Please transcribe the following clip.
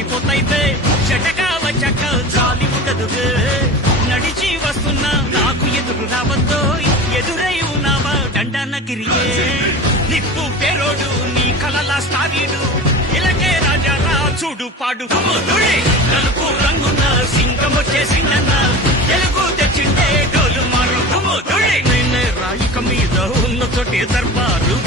ఆగిపోతాయితే చెటగా వచ్చాక చాలి ఉండదు నడిచి వస్తున్నా నాకు ఎదురు రావద్దో ఎదురై ఉన్నావా దండనగిరియే నిప్పు పేరోడు నీ కలలా స్టారీడు ఇలాగే రాజా రా చూడు పాడు నలుపు రంగున్న సింగం వచ్చేసిందన్న తెలుగు తెచ్చిండే డోలు మారు నిన్నే రాయిక మీద ఉన్న చోటే దర్బారు